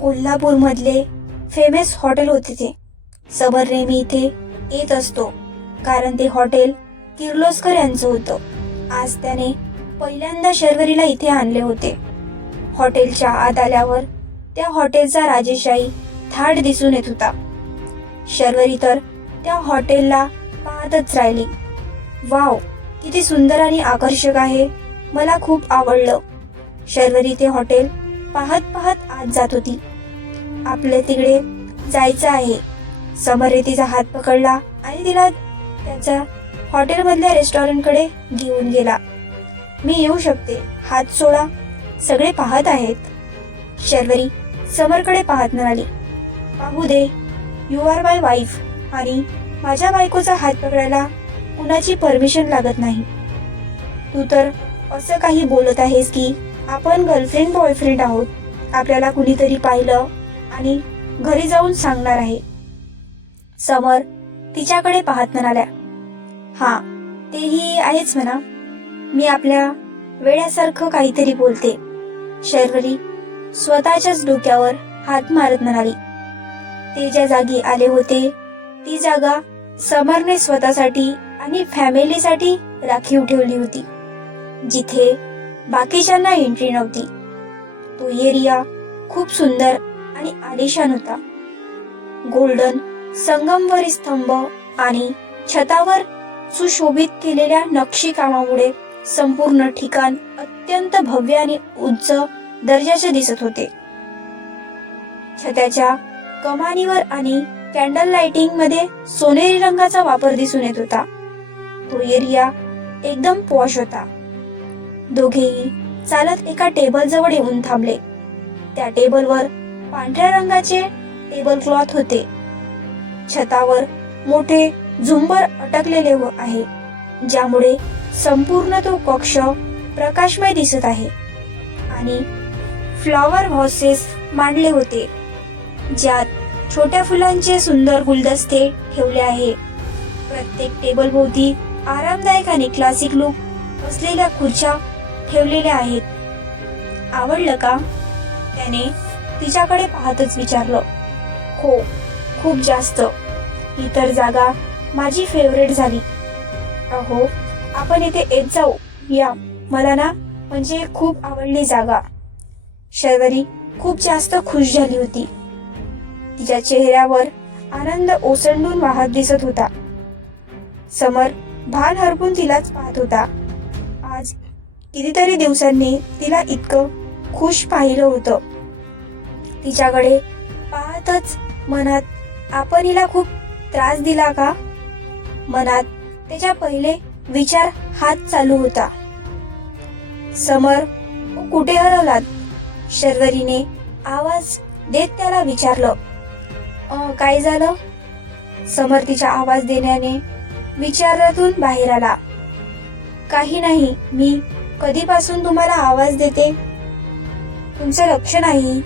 कोल्हापूरमधले famous hotel होते ते. समर नेहमी इथे येत असतो कारण ते हॉटेल किर्लोस्कर यांचं होतं. आज त्याने पहिल्यांदा शर्वरीला इथे आणले होते. हॉटेलच्या आत आल्यावर त्या हॉटेलचा राजेशाही थाट दिसून येत होता. शर्वरी तर त्या हॉटेलला पाहतच राहिली. वाव, किती सुंदर आणि आकर्षक आहे, मला खूप आवडलं. शर्वरी ते हॉटेल पाहत पाहत आत जात होती. आपल्या तिकडे जायचं आहे. समरने तिचा हात पकडला आणि तिला त्याच्या हॉटेलमधल्या रेस्टॉरंटकडे घेऊन गेला. मी येऊ शकते, हात सोडा, सगळे पाहत आहेत. शर्वरी समरकडे पाहत म्हणाली, पाहू दे, यू आर माय वाईफ आणि माझ्या बायकोचा हात पकडायला कुणाची परमिशन लागत नाही. तू तर असं काही बोलत आहेस की आपण गर्लफ्रेंड बॉयफ्रेंड आहोत. आपल्याला कुणीतरी पाहिलं आणि घरी जाऊन सांगणार आहे. समर तिच्याकडे पाहत म्हणाल्या, हा, तेही आहेच म्हणा. मी आपल्या वेड्यासारखं काहीतरी बोलते. शर्वरी स्वतःच्याच डोक्यावर हात मारत म्हणाली. ते ज्या जागी आले होते ती जागा समरने स्वतःसाठी आणि फॅमिलीसाठी राखीव ठेवली होती, जिथे बाकीच्यांना एंट्री नव्हती. तो एरिया खूप सुंदर आणि आलिशान होता. गोल्डन संगमवरी स्तंभ आणि छतावर सुशोभित केलेल्या नक्षीकामामुळे संपूर्ण ठिकाण अत्यंत भव्य आणि उच्च दर्जाचे दिसत होते. छताच्या कमानीवर आणि कॅन्डल लाइटिंग मध्ये सोनेरी रंगाचा वापर दिसून येत होता. तो एरिया एकदम पॉश होता. दोघेही चालत एका टेबल जवळ येऊन थांबले. त्या टेबलवर पांढऱ्या रंगाचे टेबल क्लॉथ होते. छतावर मोठे झुंबर अटकलेले आहे, ज्यामुळे संपूर्ण तो कक्ष प्रकाशमय दिसत आहे. आणि फ्लॉवर व्हासेस मांडले होते, ज्यात छोट्या फुलांचे सुंदर गुलदस्ते ठेवले आहे. प्रत्येक टेबल भोवती आरामदायक आणि क्लासिक लुक असलेल्या खुर्च्या ठेवलेल्या आहेत. आवडलं का? त्याने तिच्याकडे पाहतच विचारलं. हो, खूप जास्त. ही तर जागा माझी फेवरेट झाली. अहो, आपण इथे येत जाऊ या, मला ना म्हणजे खूप आवडली जागा. शर्वरी खूप जास्त खुश झाली होती. तिच्या चेहऱ्यावर आनंद ओसंडून वाहत दिसत होता. समर भान हरपून तिलाच पाहत होता. आज कितीतरी दिवसांनी तिला इतकं खुश पाहिलं होतं. तिच्याकडे पाहतच मनात आपण हिला खूप त्रास दिला का? मनात त्याच्या पहिले विचार हात चालू होता. समर, कुठे हरवलात? शर्वरीने आवाज देत त्याला विचारलं. काय झालं? समर तिच्या आवाज देण्याने विचारातून बाहेर आला. काही नाही, मी कधीपासून तुम्हाला आवाज देते, तुमचं लक्ष नाही.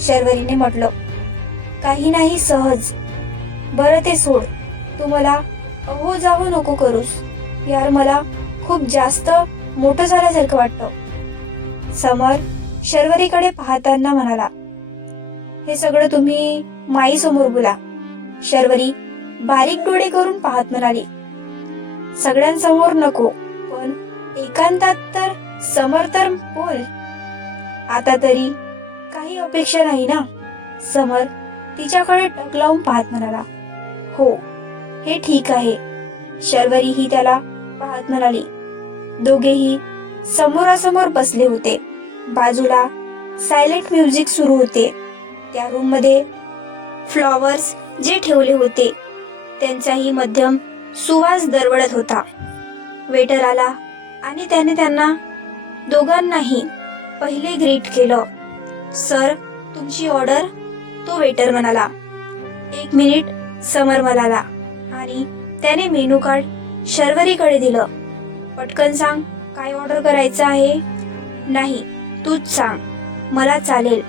शर्वरीने म्हटलं. काही नाही, सहज. बरं ते सोड, तू मला अहो जाऊ नको करूस यार, मला खूप जास्त मोठं झाल्यासारखं वाटतं. समर शर्वरीकडे पाहताना म्हणाला. हे सगळं तुम्ही माई समोर बोला. शर्वरी बारीक डोळे करून पाहत म्हणाली. सगळ्यांसमोर नको, पण एकांतात तर समर तर बोल. आता तरी काही अपेक्षा नाही ना? समर तिच्याकडे टक लावून पाहत म्हणाला. हो, हे ठीक आहे. शर्वरी ही त्याला पाहत म्हणाली. दोघेही समोरासमोर बसले होते. बाजूला सायलेंट म्युझिक सुरू होते. त्या रूम मध्ये फ्लॉवर्स जे ठेवले होते त्यांचाही मध्यम सुवास दरवळत होता. वेटर आला आणि त्याने त्यांना दोघांनाही पहिले ग्रीट केलं. सर, तुमची ऑर्डर? तो वेटर म्हणाला. 1 मिनिट, समर म्हणाला आणि त्याने मेनू कार्ड शर्वरीकडे दिलं. पटकन सांग, काय ऑर्डर करायचं आहे? नाही, तूच सांग, मला चालेल.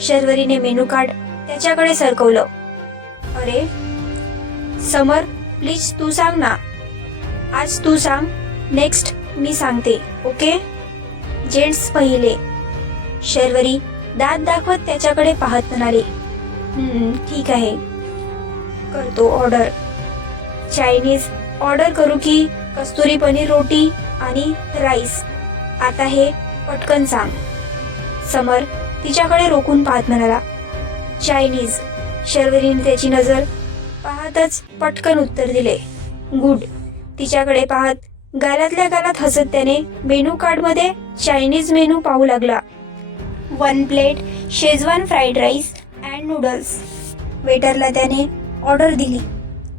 शर्वरीने मेनू कार्ड त्याच्याकडे सरकवलं. अरे समर, प्लीज तू सांग ना. आज तू सांग, नेक्स्ट मी सांगते, ओके? जेंट्स पहिले. शर्वरी दात दाखवत त्याच्याकडे पाहत म्हणाले, ठीक आहे, करतो ऑर्डर. चायनीज ऑर्डर करू की कस्तुरी पनीर रोटी आणि राईस? आता हे पटकन सांग. समर तिच्याकडे रोखून पाहत म्हणाला, चायनीज. शर्वरीने त्याची नजर पाहतच पटकन उत्तर दिले. गुड. तिच्याकडे पाहत गालातल्या गालात हसत त्याने मेनू कार्डमध्ये चायनीज मेनू पाहू लागला. 1 plate Schezwan fried rice and noodles. वेटरला त्याने ऑर्डर दिली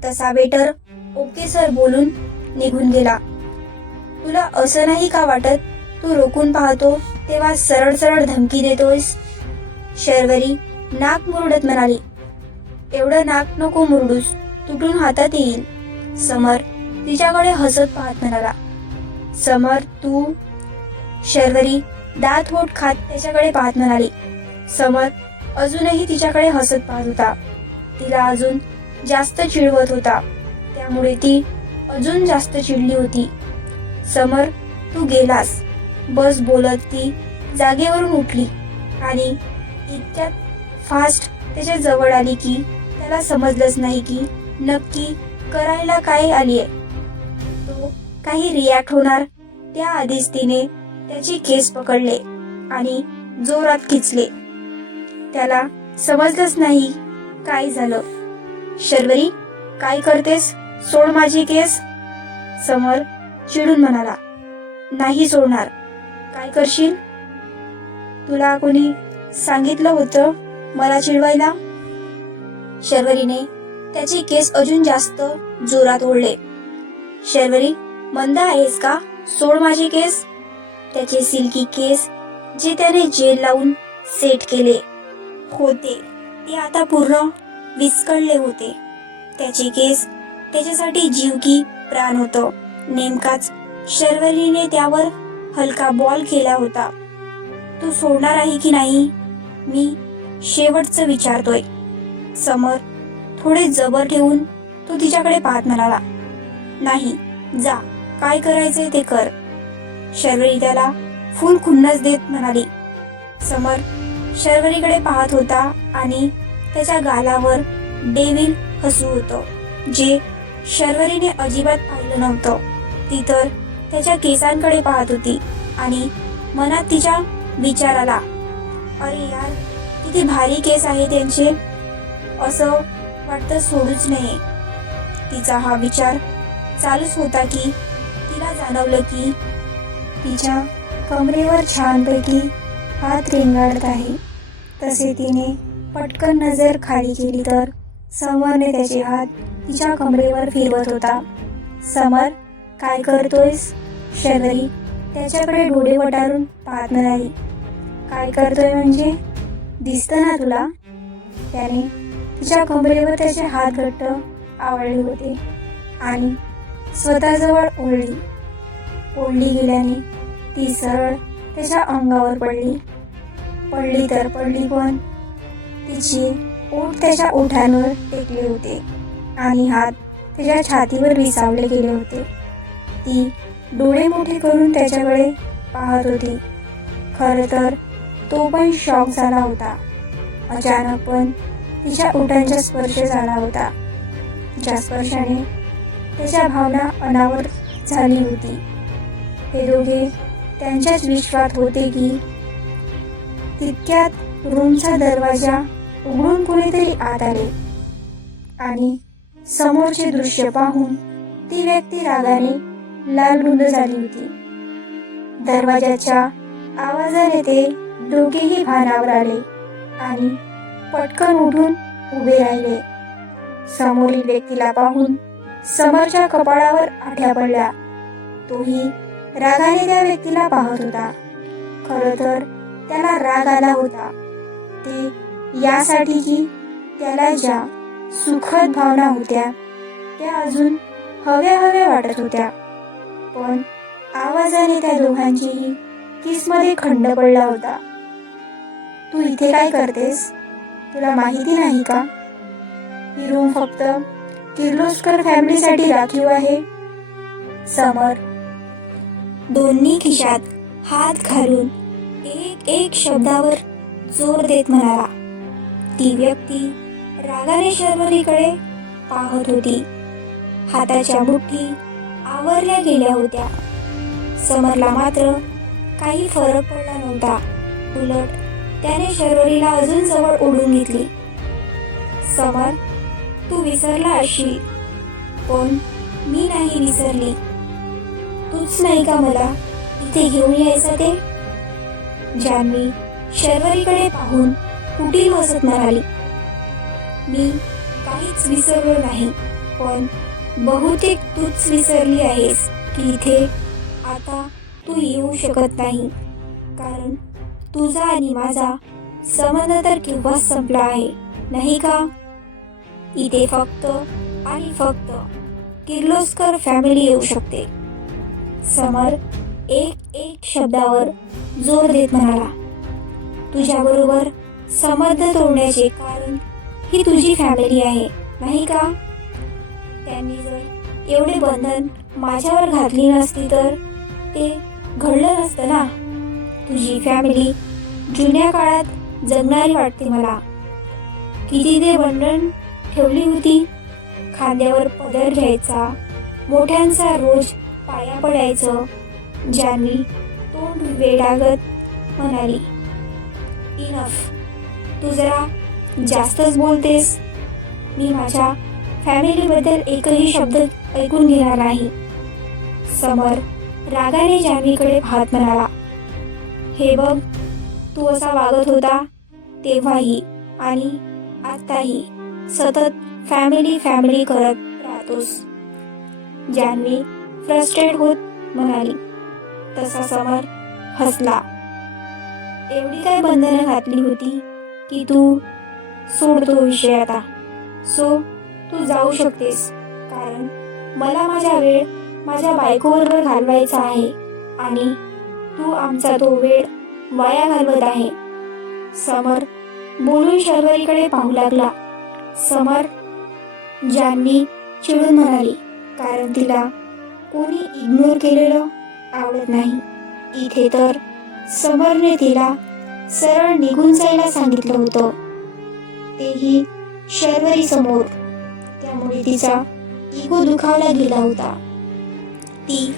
तसा वेटर ओके सर बोलून निघून गेला. तुला असं नाही का वाटत तू रोखून पाहतो तेव्हा सरळ सरळ धमकी देतोयस? शर्वरी नाक मुरडत म्हणाली. एवढं नाक नको मुरडूस, तुटून हातात येईल. समर तिच्याकडे हसत पाहत म्हणाला. समर तू. शर्वरी दात होट खात त्याच्याकडे पाहत म्हणाली. समर अजूनही तिच्याकडे हसत पाहत होता. तिला अजून जास्त चिडवत होता, त्यामुळे ती अजून जास्त चिडली होती. समर तू गेलास, बस बोलत ती जागेवरून उठली आणि इतक्यात फास्ट त्याच्या जवळ आली की त्याला समजलंच नाही की नक्की करायला काय आलीये. तो काही रिॲक्ट होणार त्याआधीच तिने त्याची केस पकडले आणि जोरात खिचले. त्याला समजलंच नाही काय झालं. शर्वरी काय करतेस, सोड माझी केस. समर चिडून म्हणाला. नाही सोडणार. काय करशील? तुला कोणी सांगितलं होतं मला चिडवायला? शर्वरीने त्याची केस अजून जास्त जोरात ओढले. शर्वरी मंद आहेस का, सोड माझी केस. त्याचे सिल्की केस जे त्याने जेल लावून सेट केले होते ते आता पूर्ण विस्कळले होते. त्याचे केस त्याच्यासाठी जीव की प्राण होतं. नेमकाच शर्वरीने त्यावर हलका बॉल केला होता. तू सोडणार आहे की नाही, मी शेवटचं विचारतोय. समर थोडे जबर ठेवून तो तिच्याकडे पाहत म्हणाला. नाही, जा, काय करायचंय ते कर. शर्वरी त्याला फुल खुन्नस देत म्हणाली. समर शर्वरीकडे पाहत होता आणि त्याच्या गालावर डेविल हसू होतं जे शर्वरीने अजिबात पाहिलं नव्हतं. ती तर त्याच्या केसांकडे पाहत होती आणि मनात तिच्या विचार आला, अरे यार किती भारी केस आहे त्यांचे, असं वाटतं सोडूच नये. तिचा हा विचार चालूच होता की तिला जाणवलं की तिच्या कमरेवर छानपैकी हात रेंगाळत आहे. तसे तिने पटकन नजर खाली केली तर समरने त्याचे हात तिच्या कमरेवर फिरवत होता. समर काय करतोयस? शर्वरी त्याच्याकडे डोळे वटारून पाहत म्हणाली. काय करतोय म्हणजे? दिसतं ना तुला. त्याने तिच्या कमरेवर त्याचे हात घट्ट आवळले होते आणि स्वतःजवळ ओढली गेल्याने ती सरळ त्याच्या अंगावर पडली तर पडली, पण तिचे ओठ त्याच्या ओठांवर टेकले होते आणि हात त्याच्या छातीवर विसावले गेले होते. ती डोळे मोठे करून त्याच्याकडे पाहत होती. खरं तर तो पण शॉक झाला होता. अचानक पण तिच्या ओठांचा स्पर्श झाला होता, ज्या स्पर्शाने त्याच्या भावना अनावर झाली होती. हे दोघे त्यांच्याच विश्वात होते की तितक्यात रूमचा दरवाजा उघडून कोणीतरी आत आले आणि समोरचे दृश्य पाहून ती व्यक्ती रागाने लालबुंद झाली होती. दरवाजाच्या आवाजाने ते दोघेही भानावर आले आणि पटकन उठून उभे राहिले. समोरील व्यक्तीला पाहून समरच्या कपाळावर आठ्या पडल्या. तोही रागाने त्या व्यक्तीला पाहत होता. खरं तर त्याला राग आला होता ते यासाठी की त्याला ज्या सुखद भावना होत्या त्या अजून हव्या वाटत होत्या. पण आवाजाने त्या दोघांचीही किसमध्ये खंड पडला होता. तू इथे काय करतेस? तुला माहिती नाही का ही रूम फक्त किर्लोस्कर फॅमिलीसाठी राखीव आहे? समर दोन्ही खिशात हात घालून एक शब्दावर जोर देत म्हणाला. ती व्यक्ती रागाने शर्वरीकडे पाहत होती. हाताच्या मुठी आवरल्या गेल्या होत्या. समरला मात्र काही फरक पडला नव्हता. उलट त्याने शर्वरीला अजून जवळ ओढून घेतली. समर, तू विसरला असशील, पण मी नाही विसरली. तूच नाही का मला इथे घेऊन यायचं ते? जान्हवी शर्वरीकडे पाहून कुटील हसत म्हणाली. मी काहीच विसरलो नाही, पण बहुतेक तूच विसरली आहेस की इथे आता तू येऊ शकत नाही. कारण तुझा आणि माझा संबंध तर केव्हाच संपला आहे, नाही का? इथे फक्त आणि फक्त किर्लोस्कर फॅमिली येऊ शकते. समर एक एक शब्दावर जोर देत म्हणाला. तुझ्याबरोबर संबंध तोडण्याचे कारण ही तुझी फॅमिली आहे, नाही का? त्यांनी जर एवढे बंधन माझ्यावर घातली नसती तर ते घडलं नसतं ना. तुझी फॅमिली जुन्या काळात जगणारी वाटते मला. किती ते बंधन ठेवली होती. खांद्यावर पदर घ्यायचा, मोठ्यांचा रोज पाया पडायचं. जान्हवी तोंड वेडागत म्हणाली. इनफ, तू जरा जास्तच बोलतेस. मी माझ्या फॅमिलीबद्दल एकही शब्द ऐकून घेणार नाही. समर रागाने जान्हवीकडे पाहत म्हणाला. हे बघ, तू असा वागत होता तेव्हाही आणि आत्ताही सतत फॅमिली फॅमिली करत राहतोस. जान्हवी फ्रस्ट्रेट होत म्हणाली. तसा समर हसला. एवढी काय बंधनं घातली होती की तू सोडतो विषय आता. सो तू जाऊ शकतेस, कारण मला माझा वेळ माझ्या बायकोबरोबर घालवायचा आहे आणि तू आमचा तो वेळ वाया घालवत आहे. समर बोलून शर्वरीकडे पाहू लागला. समर, जान्हवी चिडून म्हणाली, कारण तिला कोणी इग्नोर केलेलं आवडत नाही. इथे तर समरने तिला सरळ निघून जायला सांगितलं होतं, तेही शर्वरी समोर. त्यामुळे तिचा इगो दुखावला गेला होता. ती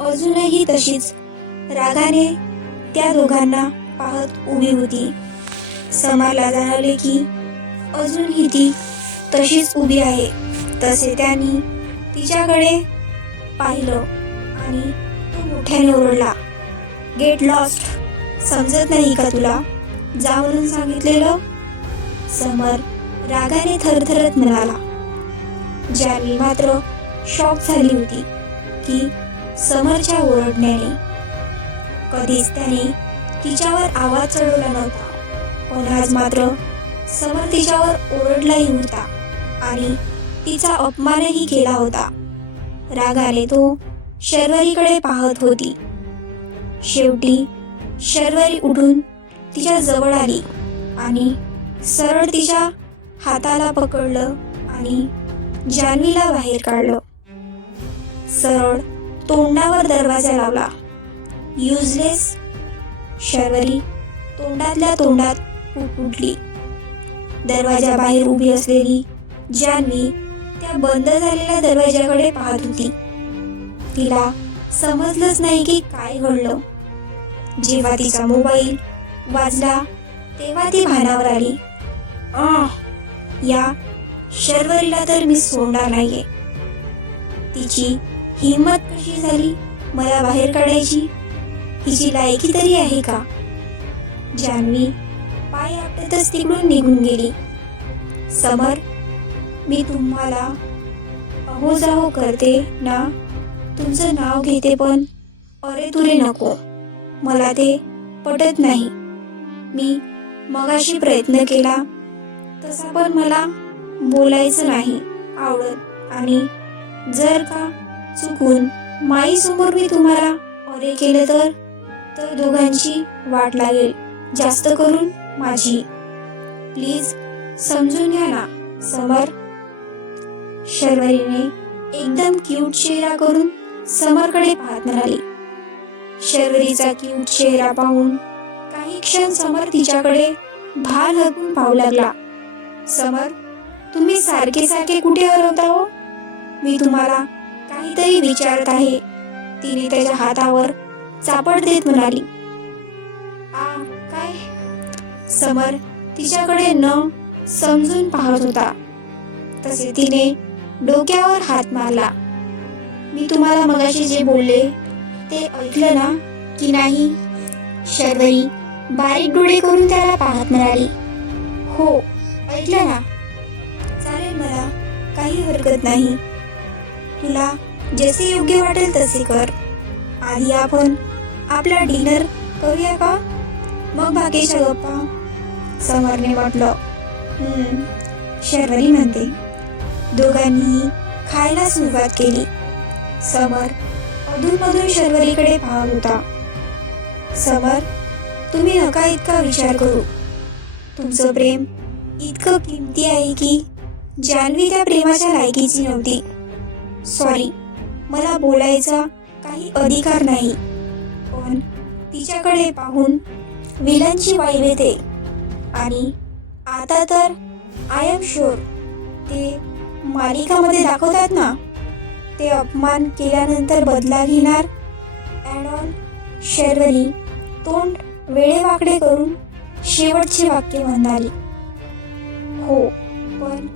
अजूनही तशीच रागाने त्या दोघांना पाहत उभी होती. समरला जाणवले की अजूनही ती तशीच उभी आहे. तसे त्यांनी तिच्याकडे पाहिलं आणि तो मोठ्याने ओरडला. गेट लॉस्ट, समजत नाही का तुला? जा म्हणून सांगितलेलं. समर रागाने थरथरत म्हणाला. जान्हवी मात्र शॉक झाली होती की समरच्या ओरडण्याने. कधीच त्याने तिच्यावर आवाज चढवला नव्हता, पण आज मात्र समर तिच्यावर ओरडलाही होता आणि तिचा अपमानही केला होता. रागाने तो शर्वरीकडे पाहत होती. शेवटी शर्वरी उठून तिच्या जवळ आली आणि सरळ तिच्या हाताला पकडलं आणि जान्हवीला बाहेर काढलं. सरळ तोंडावर दरवाजा लावला. युजलेस. शर्वरी तोंडातल्या तोंडात पुटपुटली. दरवाजा बाहेर उभी असलेली जान्हवी त्या बंद झालेल्या दरवाजाकडे पाहत होती. तिला समजलंच नाही की काय घडलं. जेव्हा तिचा मोबाईल वाजला तेव्हा ती भानावर आली. या शर्वरीला तर मी सोडणार नाहीये. तिची हिम्मत कशी झाली मला बाहेर काढायची? हिची लायकी तरी आहे का? जान्हवी पाय आपटतच तिकडून निघून गेली. समर, मी तुम्हाला अहोजाहो करते ना, तुमचं नाव घेते, पण अरे तुरे नको. मला ते पटत नाही. मी मगाशी प्रयत्न केला तसा, पण मला बोलायचं नाही आवडत. आणि जर का चुकून माईसमोर मी तुम्हाला अरे केलं तर दोघांची वाट लागेल, जास्त करून माझी. प्लीज समजून घ्या ना समर. शर्वरीने एकदम क्यूट चेहरा करून समरकडे पाहत म्हणाली. शर्वरीचा क्यूट चेहरा पाहून काही क्षण समर तिच्याकडे भाल हरपून पाहू लागला. समर, तुम्ही सारखे सारखे कुठे हरवता हो? मी तुम्हाला काहीतरी विचारत आहे, तिने त्याच्या हातावर चापट देत म्हणाली. काय? समर तिच्याकडे न समजून पाहत होता. तसे तिने डोक्यावर हात मारला. मी तुम्हाला मगाशी जे बोलले ते ऐकलं ना की नाही? शर्वरी बारीक डोळे करून त्याला पाहत म्हणाली. हो, ऐकलं ना. चालेल, मला काही हरकत नाही. तुला जसे योग्य वाटेल तसे कर. आधी आपण आपला डिनर करूया का? मग बाकीच्या गप्पा. समरने म्हटलं. शर्वरी म्हणते. दोघांनीही खायला सुरुवात केली. समर अधूनमधून शर्वरीकडे पाहत होता. समर, तुम्ही नका इतका विचार करू. तुमचं प्रेम इतकं किमती आहे की जान्हवी त्या प्रेमाच्या लायकीची नव्हती. सॉरी, मला बोलायचा काही अधिकार नाही, पण तिच्याकडे पाहून विलनची वाईब येते. आणि आता तर आय एम शुअर ते मालिकामध्ये दाखवतात ना, ते अपमान केल्यानंतर बदला घेणार अँड ऑल. शर्वरी तोंड वेडेवाकडे करून शेवटचे वाक्य म्हणाली. हो, पण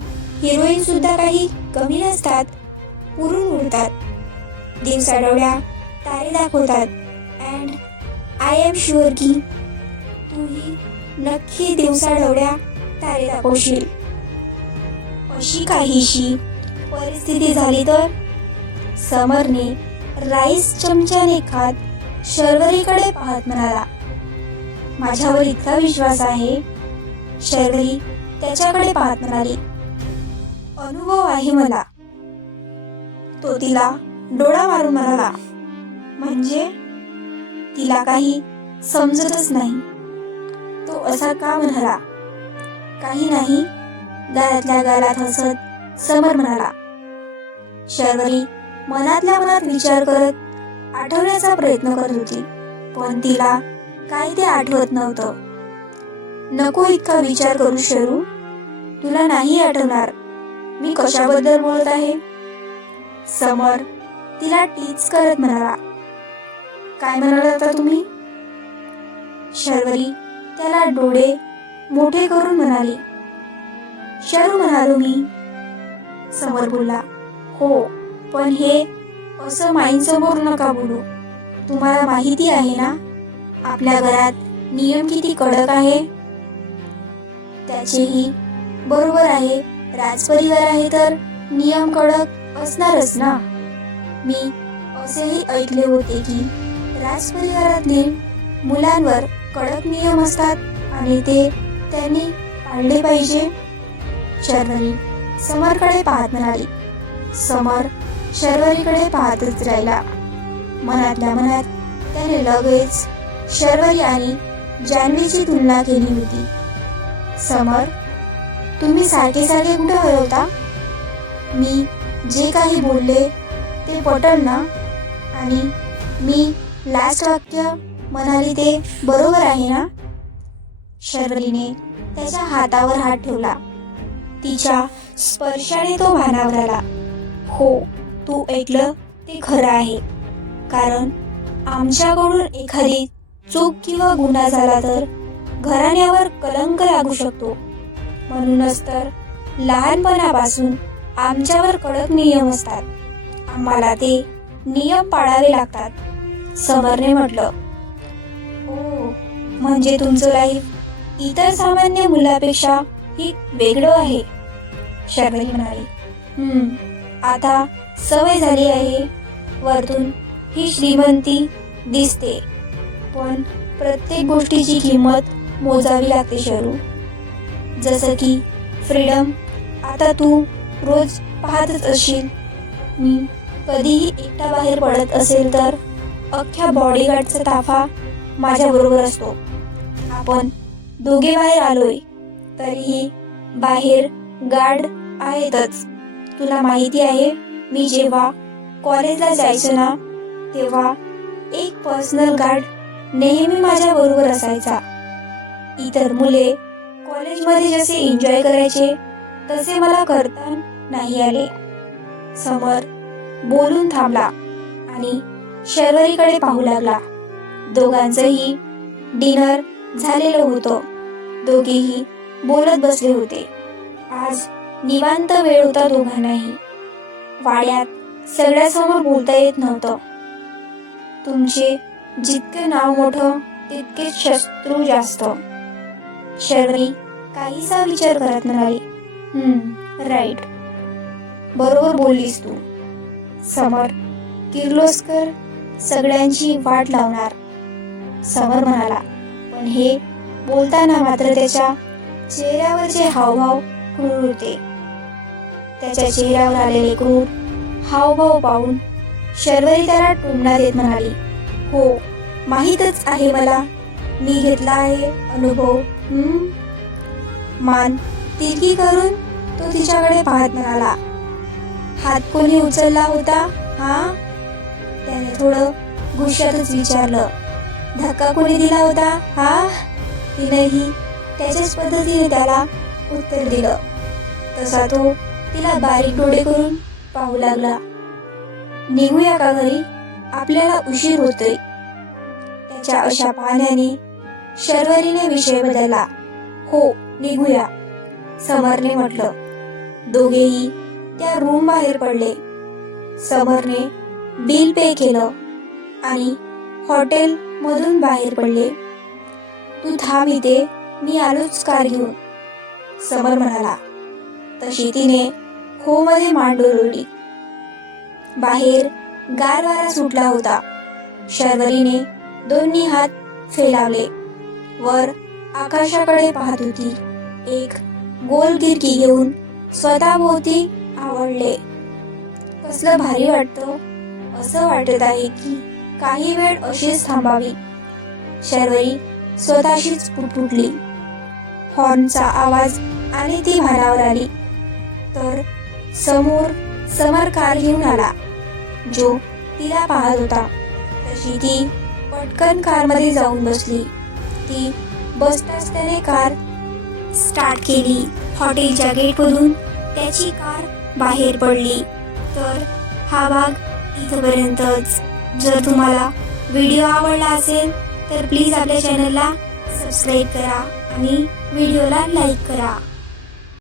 हिरोईन सुद्धा काही कमी नसतात. पुरून उडतात, दिवसाढवळ्या तारे दाखवतात. अँड आय एम शुअर की तूही नक्की दिवसाढवळ्या तारे दाखवशील. अशी काहीशी परिस्थिती झाली तर? समरने राईस चमच्याने खात शर्वरीकडे पाहत म्हणाला. माझ्यावर इतका विश्वास आहे? शर्वरी त्याच्याकडे पाहत म्हणाली. अनुभव आहे मला. तो तिला डोळा मारून म्हणाला. म्हणजे? तिला काही समजतच नाही. तो असा का म्हणाला? काही नाही, गालातल्या गालात हसत समर म्हणाला. शर्वरी मनातल्या मनात विचार करत आठवण्याचा प्रयत्न करत होती, पण तिला काही ते आठवत नव्हतं. नको इतका विचार करू शरू. तुला नाही आठवणार मी कशाबद्दल बोलत आहे. समर तिला टीच करत म्हणाला. काय म्हणाला आता तुम्ही? शर्वरी त्याला डोळे मोठे करून म्हणाली. शरू म्हणालो मी. समर बोलला. हो, पण हे असं माईंसमोर नका बोलू. तुम्हाला माहिती आहे ना आपल्या घरात नियम किती कडक आहे. त्याचेही बरोबर आहे. राजपरिवार आहे तर नियम कडक असणारच ना. मी असेही ऐकले होते की राजपरिवारातले मुलांवर कडक नियम असतात आणि ते त्यांनी पाळले पाहिजे. शर्वरी समरकडे पाहत म्हणाली. समर शर्वरीकडे पाहतच राहिला. मनातल्या मनात त्याने लगेच शर्वरी आणि जान्हवीची तुलना केली होती. समर, तुम्ही सारखे सारखे कुठे हरवता? मी जे काही बोलले ते पटल ना? आणि मी लास्ट वाक्य म्हणाली ते बरोबर आहे ना? शर्वरीने त्याच्या हातावर हात ठेवला. तिच्या स्पर्शाने तो भानावर आला. हो, तू ऐकलं ते खरं आहे. कारण आमच्याकडून एखादी चूक किंवा गुन्हा झाला तर घराण्यावर कलंक लागू शकतो. म्हणूनच तर लहानपणापासून आमच्यावर कडक नियम असतात. आम्हाला ते नियम पाळावे लागतात. समरने म्हटलं. ओ, म्हणजे तुमचं लाईफ इतर सामान्य मुलापेक्षा ही वेगळं आहे. शर्वरी म्हणाली. आता सवय झाली आहे. वरतून ही श्रीमंती दिसते, पण प्रत्येक गोष्टीची किंमत मोजावी लागते शरू. जसं की फ्रीडम. आता तू रोज पाहतच असशील, मी कधीही एकटा बाहेर पडत असेल तर अख्ख्या बॉडीगार्डचा ताफा माझ्याबरोबर असतो. आपण दोघे बाहेर आलोय तरीही बाहेर गार्ड आहेतच. तुला माहिती आहे, मी जेव्हा कॉलेजला जायचो ना तेव्हा एक पर्सनल गार्ड नेहमी माझ्या बरोबर असायचा. इतर मुले कॉलेजमध्ये जसे एन्जॉय करायचे तसे मला करता नाही आले. समर बोलून थांबला आणि शर्वरीकडे पाहू लागला. दोघांचंही डिनर झालेलं होतं. दोघेही बोलत बसले होते. आज निवांत वेळ होता दोघांनाही. वाड्यात सगळ्यासमोर बोलता येत नव्हतं. तुमचे जितके नाव मोठं तितकेच शत्रू जास्त. शर्वरी काहीसा विचार करत म्हणाली. राईट, बरोबर बोललीस तू. समर किर्लोस्कर सगळ्यांची वाट लावणार, समर म्हणाला. पण हे बोलताना मात्र त्याच्या चेहऱ्यावरचे हावभाव क्रूर होते. त्याच्या चेहऱ्यावर आलेले क्रूर हावभाव पाहून शर्वरी त्याला टोमणा देत म्हणाली. हो, माहीतच आहे मला. मी घेतला आहे अनुभव. मान तिरकी करून तो तिच्याकडे पाहत म्हणाला. हात कोणी उचलला होता? त्याने थोडं गुस्स्यातच विचारलं. धक्का कोणी दिला होता? तिनेही त्याच्याच पद्धतीने त्याला उत्तर दिलं. तसा तो तिला बारीक डोळे करून पाहू लागला. निघूया का घरी? आपल्याला उशीर होतोय. त्याच्या अशा पाहण्याने शर्वरीने विषय बदलला. हो, निघूया, समरने म्हटलं. दोघेही त्या रूम बाहेर पडले. समरने बिल पे केलं आणि हॉटेल मधून बाहेर पडले. तू थांब इथे, मी आलोच कार घेऊन, समर म्हणाला. तशी तिने हो मध्ये मान डोलवली. बाहेर गार वारा सुटला होता. शर्वरीने दोन्ही हात फैलावले. वर आकाशाकडे पाहत होती. एक गोल गिरकी घेऊन स्वतःभोवती आवडले. कसलं भारी वाटतं. असं वाटत आहे की काही वेळ अशीच थांबावी. शर्वरी स्वतःशीच पुटपुटली. हॉर्नचा आवाज आणि ती भानावर आली तर समोर समर कार घेऊन आला, जो तिला पाहत होता. तशी ती पटकन कारमध्ये जाऊन बसली. ती बसताच त्याने कार स्टार्ट केली. हॉटेलच्या गेटमधून त्याची कार बाहेर पडली. तर हा भाग इथपर्यंतच. जर तुम्हाला व्हिडिओ आवडला असेल तर प्लीज आपल्या चॅनलला सबस्क्राईब करा आणि व्हिडिओला लाईक करा.